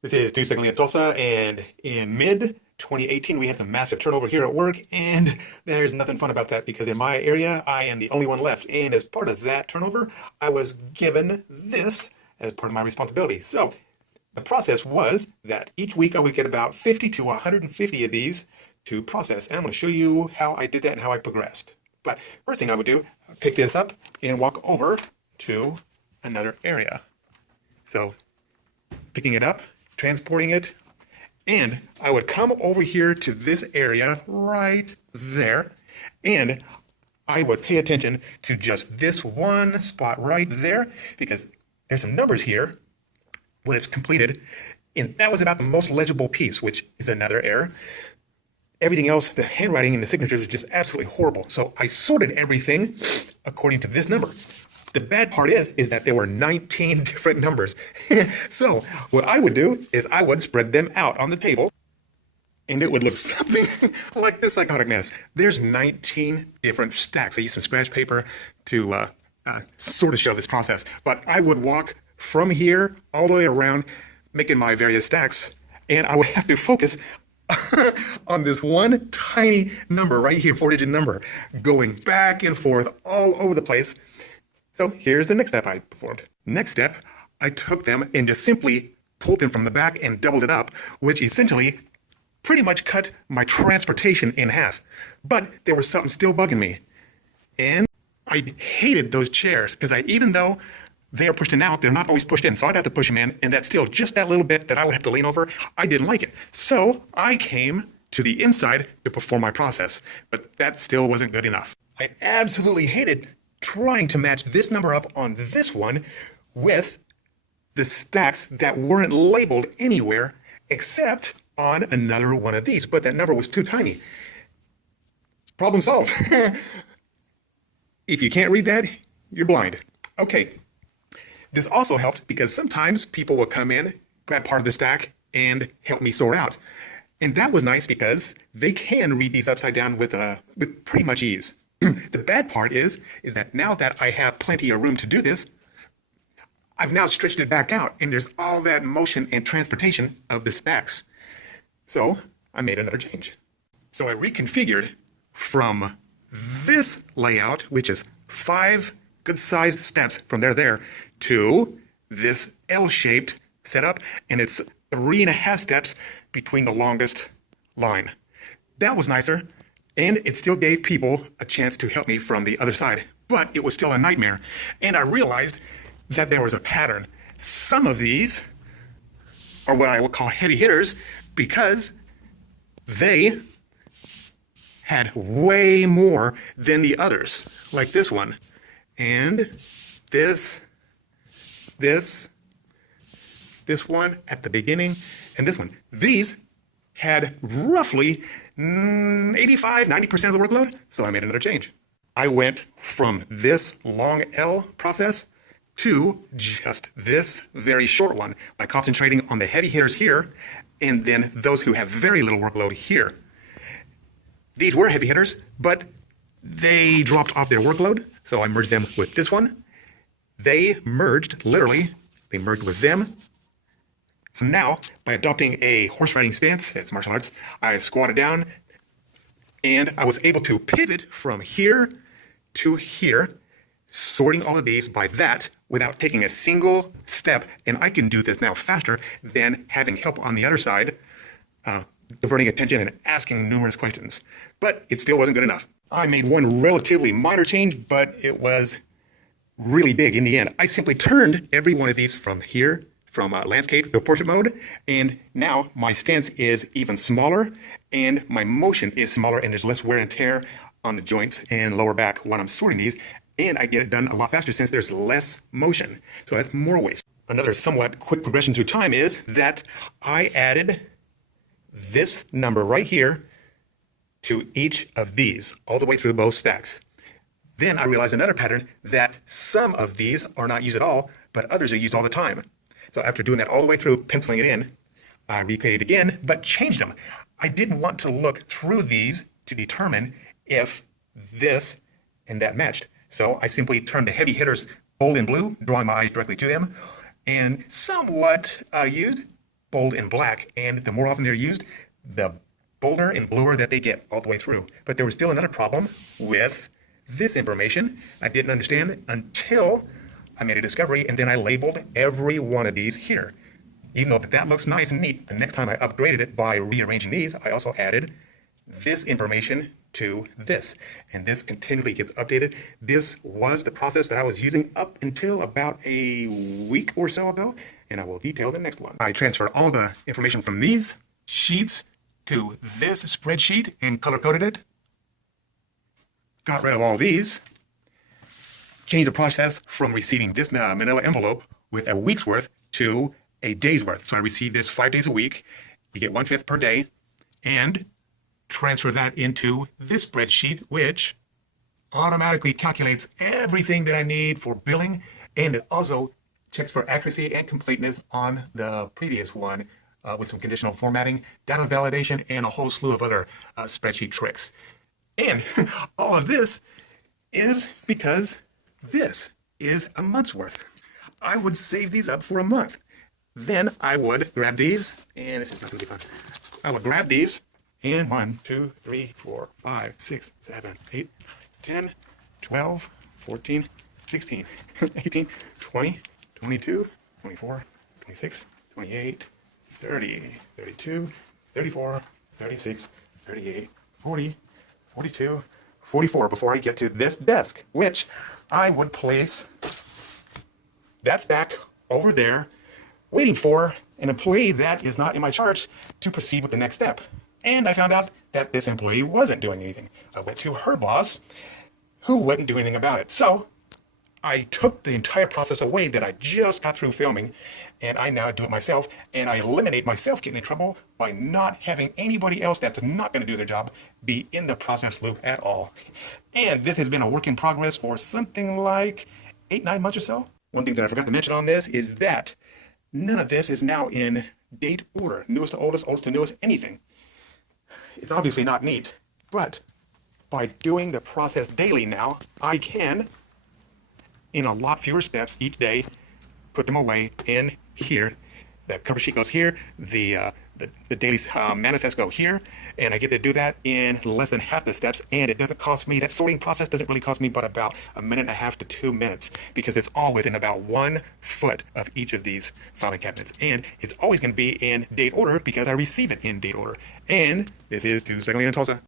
This is Tulsa, Tulsa, and in mid 2018, we had some massive turnover here at work, and there's nothing fun about that because in my area, I am the only one left. And as part of that turnover, I was given this as part of my responsibility. So the process was that each week I would get about 50 to 150 of these to process. And I'm going to show you how I did that and how I progressed. But first thing I would do, pick this up and walk over to another area. So picking it up, transporting it, and I would come over here to this area right there, and I would pay attention to just this one spot right there because there's some numbers here when it's completed, and that was about the most legible piece, which is another error. Everything else, the handwriting and the signatures, was just absolutely horrible. So I sorted everything according to this number. The bad part is that there were 19 different numbers. So what I would do is I would spread them out on the table, and it would look something like this psychotic mess. There's 19 different stacks. I used some scratch paper to sort of show this process. But I would walk from here all the way around, making my various stacks, and I would have to focus on this one tiny number right here, 4-digit number, going back and forth all over the place. So here's the next step I performed. Next step, I took them and just simply pulled them from the back and doubled it up, which essentially pretty much cut my transportation in half. But there was something still bugging me. And I hated those chairs because even though they are pushed in out, they're not always pushed in. So I'd have to push them in, and that's still just that little bit that I would have to lean over. I didn't like it. So I came to the inside to perform my process, but that still wasn't good enough. I absolutely hated trying to match this number up on this one with the stacks that weren't labeled anywhere except on another one of these, but that number was too tiny. Problem solved. If you can't read that, you're blind. Okay. This also helped because sometimes people will come in, grab part of the stack, and help me sort out. And that was nice because they can read these upside down with pretty much ease. The bad part is that now that I have plenty of room to do this, I've now stretched it back out, and there's all that motion and transportation of the stacks. So I made another change. So I reconfigured from this layout, which is 5 good-sized steps from there, to this L-shaped setup, and it's 3.5 steps between the longest line. That was nicer. And it still gave people a chance to help me from the other side. But it was still a nightmare. And I realized that there was a pattern. Some of these are what I would call heavy hitters because they had way more than the others, like this one. And this one at the beginning, and this one. These had roughly 85-90% of the workload, so I made another change. I went from this long L process to just this very short one by concentrating on the heavy hitters here and then those who have very little workload here. These were heavy hitters, but they dropped off their workload, so I merged them with this one. They merged, literally, they merged with them. So now, by adopting a horse riding stance, it's martial arts, I squatted down and I was able to pivot from here to here, sorting all of these by that without taking a single step. And I can do this now faster than having help on the other side, diverting attention and asking numerous questions. But it still wasn't good enough. I made one relatively minor change, but it was really big in the end. I simply turned every one of these from here, from landscape to portrait mode, and now my stance is even smaller and my motion is smaller and there's less wear and tear on the joints and lower back when I'm sorting these, and I get it done a lot faster since there's less motion. So that's more waste. Another somewhat quick progression through time is that I added this number right here to each of these all the way through both stacks. Then I realized another pattern that some of these are not used at all, but others are used all the time. So after doing that all the way through, penciling it in, I recreated again, but changed them. I didn't want to look through these to determine if this and that matched. So I simply turned the heavy hitters bold in blue, drawing my eyes directly to them, and somewhat used bold in black, and the more often they're used, the bolder and bluer that they get all the way through. But there was still another problem with this information I didn't understand until I made a discovery, and then I labeled every one of these here. Even though that looks nice and neat, the next time I upgraded it by rearranging these, I also added this information to this, and this continually gets updated. This was the process that I was using up until about a week or so ago, and I will detail the next one. I transferred all the information from these sheets to this spreadsheet and color-coded it. Got rid of all these. Changed the process from receiving this manila envelope with a week's worth to a day's worth. So I receive this 5 days a week. You get 1/5 per day, and transfer that into this spreadsheet, which automatically calculates everything that I need for billing, and it also checks for accuracy and completeness on the previous one with some conditional formatting, data validation, and a whole slew of other spreadsheet tricks. And all of this is because this is a month's worth. I would save these up for a month. Then I would grab these, and this is not going to be fun. I would grab these, and 1, 2, 3, 4, 5, 6, 7, 8, 10, 12, 14, 16, 18, 20, 22, 24, 26, 28, 30, 32, 34, 36, 38, 40, 42, 44 before I get to this desk, which I would place that stack over there, waiting for an employee that is not in my charts to proceed with the next step. And I found out that this employee wasn't doing anything. I went to her boss, who wouldn't do anything about it. So I took the entire process away that I just got through filming, and I now do it myself, and I eliminate myself getting in trouble by not having anybody else that's not going to do their job be in the process loop at all. And this has been a work in progress for something like 8-9 months or so. One thing that I forgot to mention on this is that none of this is now in date order, newest to oldest, oldest to newest, anything. It's obviously not neat, but by doing the process daily now, I can, in a lot fewer steps each day, put them away in here. The cover sheet goes here, the daily manifest go here, and I get to do that in less than half the steps, and it doesn't cost me, that sorting process doesn't really cost me but about 1.5 to 2 minutes, because it's all within about 1 foot of each of these filing cabinets, and it's always going to be in date order because I receive it in date order. And this is to Lean in Tulsa.